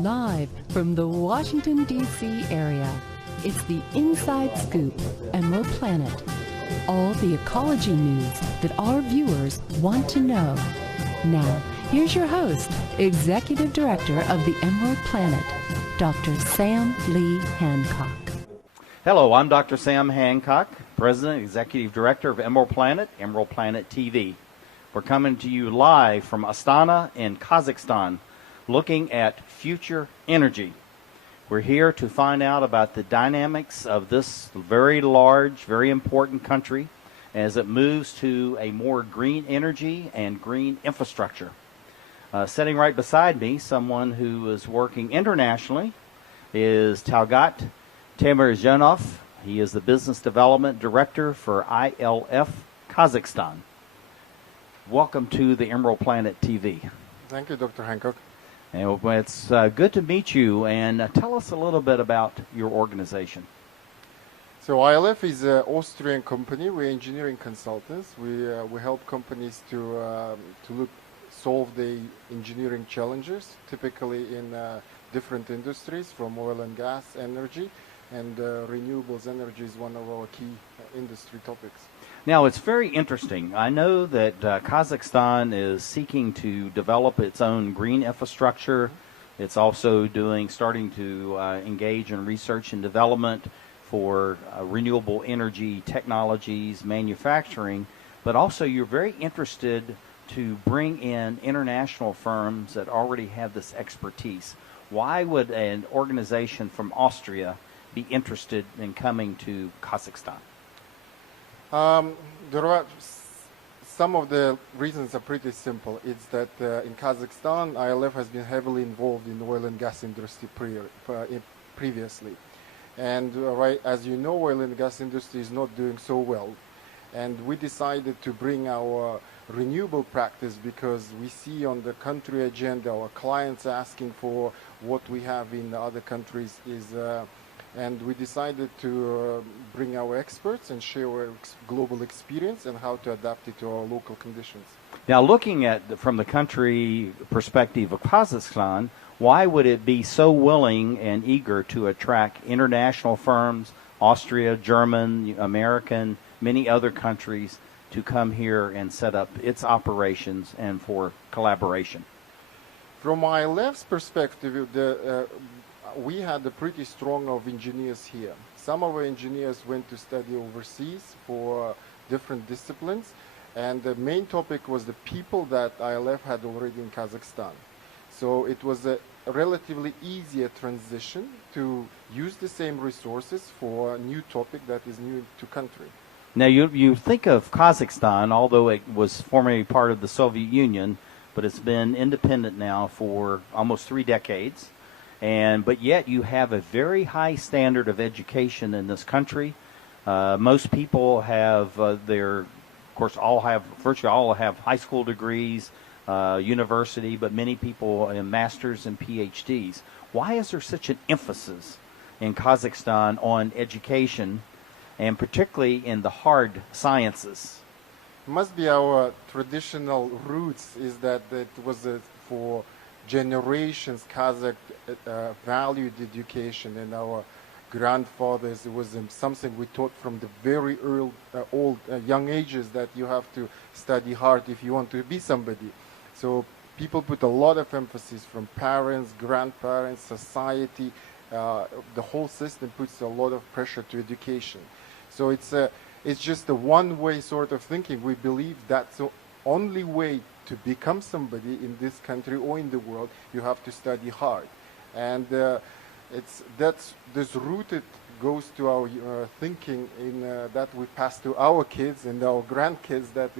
Live from the Washington, D.C. area, it's the Inside Scoop, Emerald Planet. All the ecology news that our viewers want to know. Now, here's your host, Executive Director of the Emerald Planet, Dr. Sam Lee Hancock. Hello, I'm Dr. Sam Hancock, President and Executive Director of Emerald Planet TV. We're coming to you live from Astana in Kazakhstan, looking at future energy. We're here to find out about the dynamics of this very large, very important country as it moves to a more green energy and green infrastructure. Sitting right beside me, someone who is working internationally, is Talgat Temirjanov. He is the Business Development Director for ILF Kazakhstan. Welcome to the Emerald Planet TV. Thank you, Dr. Hancock. And it's good to meet you, and tell us a little bit about your organization. So ILF is an Austrian company. We're engineering consultants. We help companies to solve the engineering challenges, typically in different industries, from oil and gas, energy, and renewables energy is one of our key industry topics. Now, it's very interesting. I know that Kazakhstan is seeking to develop its own green infrastructure. It's also starting to engage in research and development for renewable energy technologies, manufacturing, but also you're very interested to bring in international firms that already have this expertise. Why would an organization from Austria be interested in coming to Kazakhstan? There are some of the reasons are pretty simple. It's that in Kazakhstan, ILF has been heavily involved in the oil and gas industry previously. And right, as you know, oil and gas industry is not doing so well. And we decided to bring our renewable practice because we see on the country agenda our clients asking for what we have in other countries and we decided to bring our experts and share our global experience and how to adapt it to our local conditions. Now, looking at from the country perspective of Kazakhstan, why would it be so willing and eager to attract international firms, Austria, German, American, many other countries, to come here and set up its operations and for collaboration? From ILF's perspective, we had a pretty strong of engineers here. Some of our engineers went to study overseas for different disciplines, and the main topic was the people that ILF had already in Kazakhstan. So it was a relatively easier transition to use the same resources for a new topic that is new to country. Now, you think of Kazakhstan, although it was formerly part of the Soviet Union, but it's been independent now for almost 3 decades. But yet you have a very high standard of education in this country. Most people have virtually all have high school degrees, university, but many people have masters and PhDs. Why is there such an emphasis in Kazakhstan on education, and particularly in the hard sciences? It must be our traditional roots is that it was for generations Kazakh valued education, and our grandfathers, it was something we taught from the very young ages that you have to study hard if you want to be somebody. So people put a lot of emphasis from parents, grandparents, society, the whole system puts a lot of pressure to education. So it's just a one-way sort of thinking. We believe that's the only way to become somebody in this country or in the world. You have to study hard, and this rooted goes to our thinking in that we pass to our kids and our grandkids that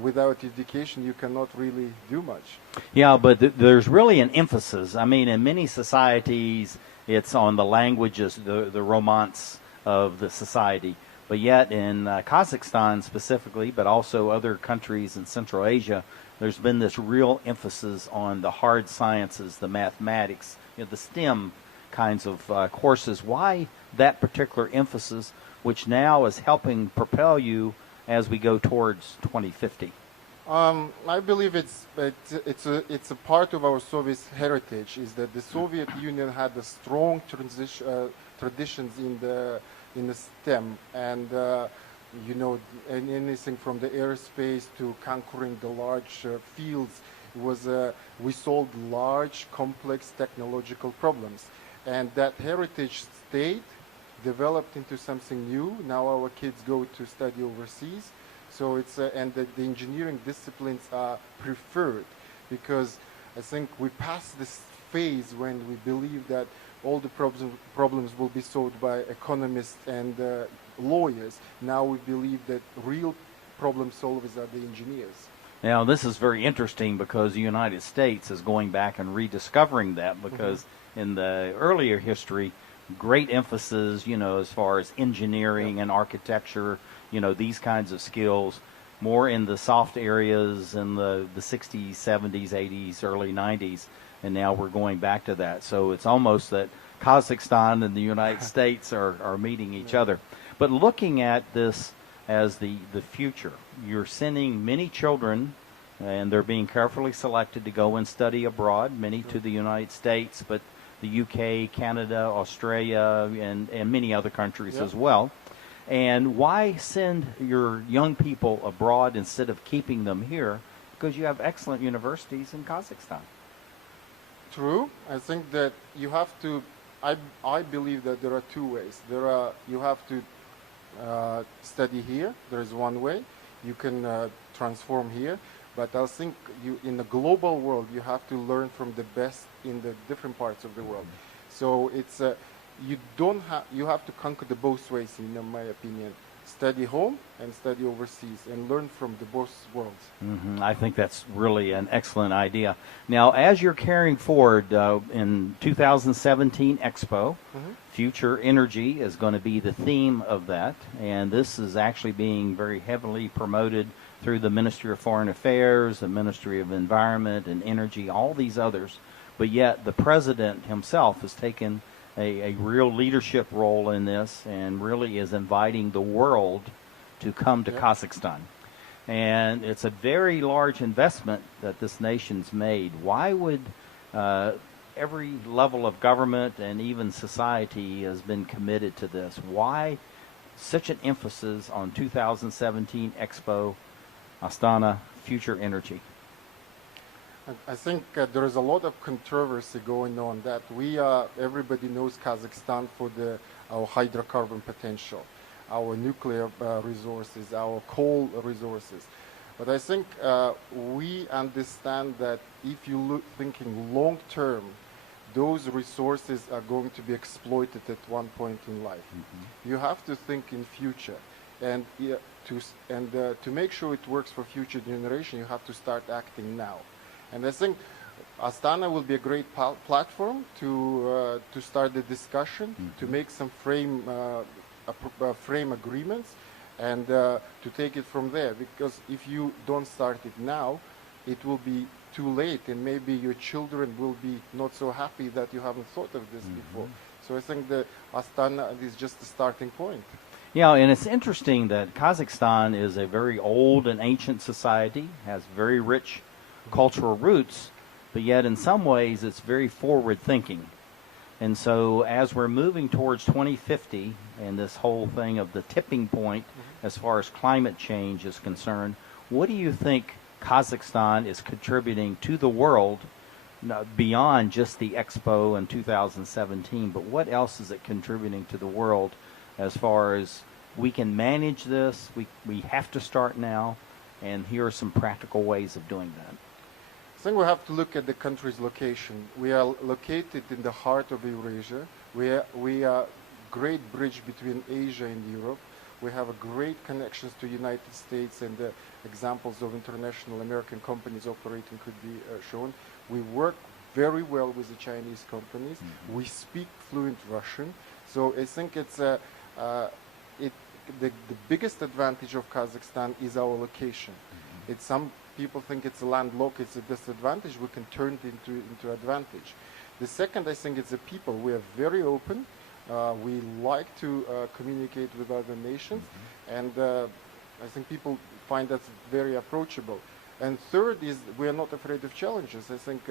without education you cannot really do much. Yeah, but there's really an emphasis. I mean, in many societies, it's on the languages, the romance of the society. But yet in Kazakhstan specifically, but also other countries in Central Asia, there's been this real emphasis on the hard sciences, the mathematics, the STEM kinds of courses. Why that particular emphasis, which now is helping propel you as we go towards 2050? I believe it's a part of our Soviet heritage. Is that the Soviet Union had a strong traditions in the STEM, and you know, anything from the airspace to conquering the large fields was we solved large, complex technological problems, and that heritage stayed, developed into something new. Now our kids go to study overseas. So it's and the engineering disciplines are preferred because I think we passed this phase when we believe that all the problems will be solved by economists and lawyers. Now we believe that real problem solvers are the engineers. Now, this is very interesting because the United States is going back and rediscovering that because in the earlier history, great emphasis, you know, as far as engineering and architecture, you know, these kinds of skills, more in the soft areas in the 60s, 70s, 80s, early 90s, and now we're going back to that. So it's almost that Kazakhstan and the United States are meeting each other. But looking at this as the future, you're sending many children, and they're being carefully selected to go and study abroad, many to the United States, but the UK, Canada, Australia, and many other countries as well. And why send your young people abroad instead of keeping them here? Because you have excellent universities in Kazakhstan. True. I think that you have to, I believe that there are two ways. You have to study here. There is one way. You can transform here. But I think in the global world, you have to learn from the best in the different parts of the world. So it's you have to conquer the both ways, in my opinion. Study home and study overseas and learn from the both worlds. I think that's really an excellent idea. Now, as you're carrying forward in 2017 Expo, Future Energy is going to be the theme of that. And this is actually being very heavily promoted through the Ministry of Foreign Affairs, the Ministry of Environment and Energy, all these others. But yet the president himself has taken a real leadership role in this and really is inviting the world to come to Kazakhstan. And it's a very large investment that this nation's made. Why would every level of government and even society has been committed to this? Why such an emphasis on 2017 Expo Astana Future Energy? I think there is a lot of controversy going on that everybody knows Kazakhstan for our hydrocarbon potential, our nuclear resources, our coal resources. But I think we understand that if you look thinking long term, those resources are going to be exploited at one point in life. You have to think in future, and to make sure it works for future generation, you have to start acting now. And I think Astana will be a great platform to start the discussion, to make some frame agreements, and to take it from there. Because if you don't start it now, it will be too late, and maybe your children will be not so happy that you haven't thought of this before. So I think the Astana is just the starting point. Yeah, and it's interesting that Kazakhstan is a very old and ancient society, has very rich cultural roots, but yet in some ways it's very forward thinking. And so as we're moving towards 2050 and this whole thing of the tipping point as far as climate change is concerned, what do you think Kazakhstan is contributing to the world beyond just the Expo in 2017, but what else is it contributing to the world as far as we can manage this, we have to start now, and here are some practical ways of doing that? I think we have to look at the country's location. We are located in the heart of Eurasia. We are a great bridge between Asia and Europe. We have a great connections to United States, and the examples of international American companies operating could be shown. We work very well with the Chinese companies. We speak fluent Russian. So I think it's the biggest advantage of Kazakhstan is our location. It's some people think it's a landlocked, it's a disadvantage. We can turn it into advantage. The second, I think, is the people. We are very open. We like to communicate with other nations, and I think people find that very approachable. And third is we are not afraid of challenges. I think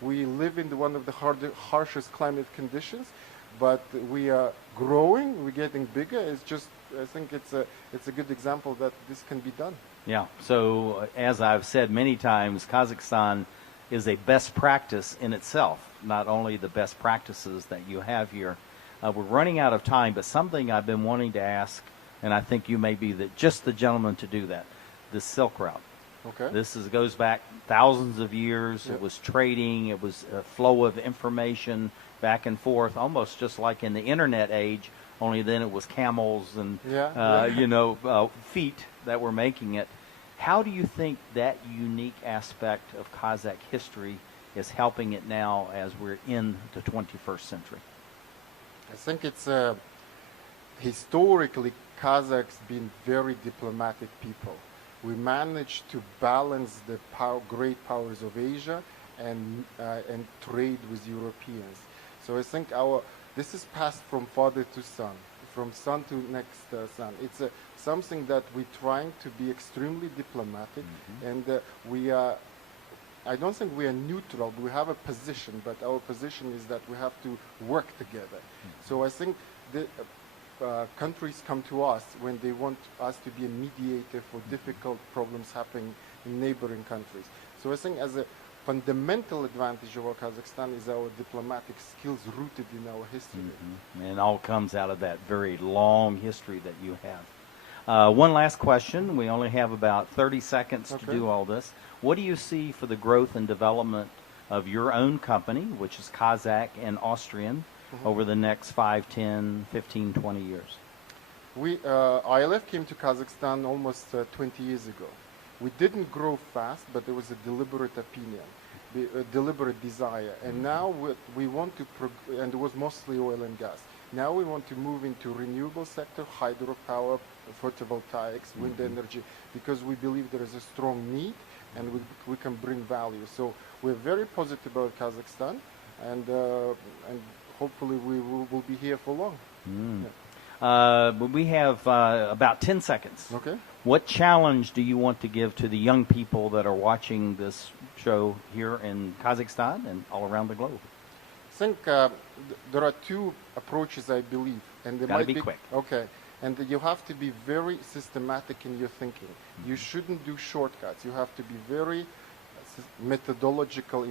we live in one of the harshest climate conditions, but we are growing, we're getting bigger. It's just, I think it's a good example that this can be done. Yeah. So as I've said many times, Kazakhstan is a best practice in itself, not only the best practices that you have here. We're running out of time, but something I've been wanting to ask, and I think you may be just the gentleman to do that, the Silk Route. Okay. This goes back thousands of years. Yep. It was trading. It was a flow of information back and forth, almost just like in the internet age, only then it was camels and, feet that were making it. How do you think that unique aspect of Kazakh history is helping it now as we're in the 21st century? I think it's historically Kazakhs been very diplomatic people. We managed to balance the great powers of Asia and trade with Europeans. So I think this is passed from father to son, from son to next son. It's something that we're trying to be extremely diplomatic, and I don't think we are neutral. We have a position, but our position is that we have to work together. So I think the countries come to us when they want us to be a mediator for difficult problems happening in neighboring countries. So I think as a fundamental advantage of our Kazakhstan is our diplomatic skills rooted in our history. And it all comes out of that very long history that you have. One last question. We only have about 30 seconds to do all this. What do you see for the growth and development of your own company, which is Kazakh and Austrian, over the next 5, 10, 15, 20 years? ILF came to Kazakhstan almost 20 years ago. We didn't grow fast, but there was a deliberate opinion, a deliberate desire. And now we want to, and it was mostly oil and gas. Now we want to move into renewable sector, hydropower, photovoltaics, wind energy, because we believe there is a strong need and we can bring value. So we're very positive about Kazakhstan, and hopefully we will be here for long. We have about 10 seconds. Okay. What challenge do you want to give to the young people that are watching this show here in Kazakhstan and all around the globe? I think there are two approaches, I believe, and they Gotta might be quick. Okay, and you have to be very systematic in your thinking. You shouldn't do shortcuts. You have to be very methodological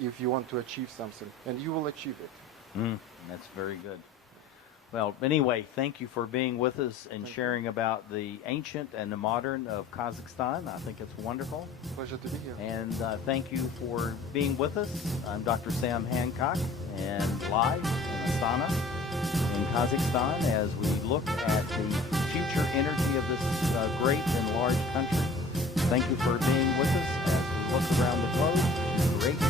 if you want to achieve something, and you will achieve it. That's very good. Well, anyway, thank you for being with us and sharing about the ancient and the modern of Kazakhstan. I think it's wonderful. Pleasure to be here. And thank you for being with us. I'm Dr. Sam Hancock, and live in Astana in Kazakhstan as we look at the future energy of this great and large country. Thank you for being with us as we look around the globe. Great